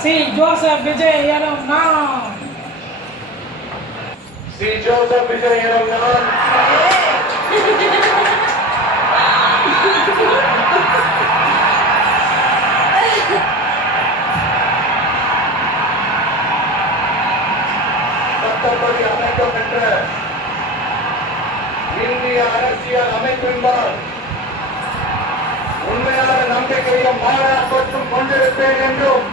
C Joseph Vijay எனும் நான். C Joseph Vijay எனும் நான். சட்டப்படி அமைக்கப்பெற்ற இந்திய அரசியல் அமைப்பின்பால் உண்மையான நம்பிக்கையும் மாறாப்பட்டும் கொண்டிருப்பேன் என்றும்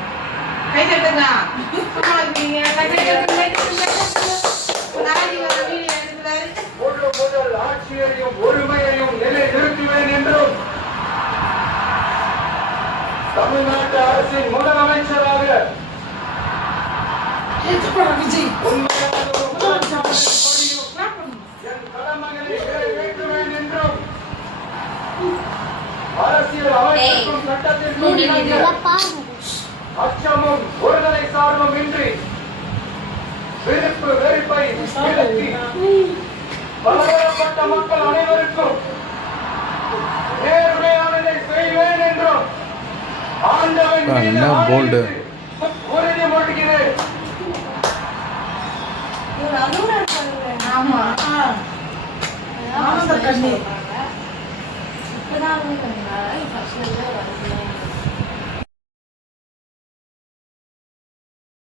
முழு முதல் ஆட்சியையும் ஒருமையையும் நிலைநிறுத்துவேன் என்றும் தமிழ்நாட்டு அரசின் முதலமைச்சராக உண்மையான என் கடமைகளை நிறைவேற்றுவேன் என்றும் அரசியல் அமைப்புக்கும் சட்டத்திற்கும் இணங்க அச்சமும் ஒருதலை சார்பும் இன்றி விருப்பு வெறுப்பை நிறுத்தி பலதரப்பட்ட மக்கள் அனைவருக்கும் நேர்மையானதை செய்வேன் என்றும் ஆண்டவன் மீது ஆணையிட்டு உறுதிமொழிகிறேன். ஆமா இப்பதான்